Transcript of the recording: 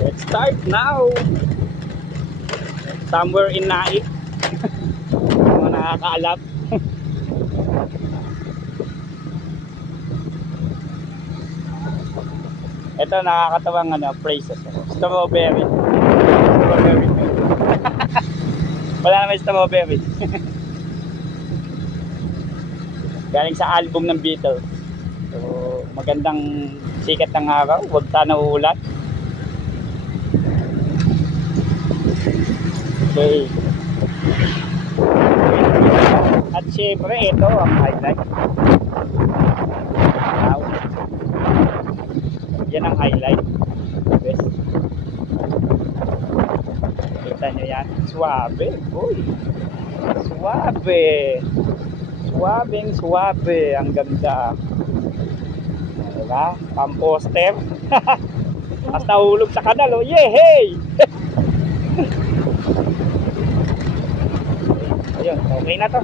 Let's start now. Somewhere in Naik. Mga nakakaalap. Ito nakakatawang phrases. Strawberry. Strawberry. Wala naman strawberry. Galing sa album ng Beatles. So, magandang sikat ng araw. Huwag sana uulan. Okay. At syempre, ito ang highlight. Wow. Yan ang highlight. Best. Kita nyo yan. Suabe. Uy. Suabe. Suabing suabe. Ang ganda. Diba? Pang-poster. Hasta hulog sa kanal. Oh. Yehey! Ayun. Okay na to.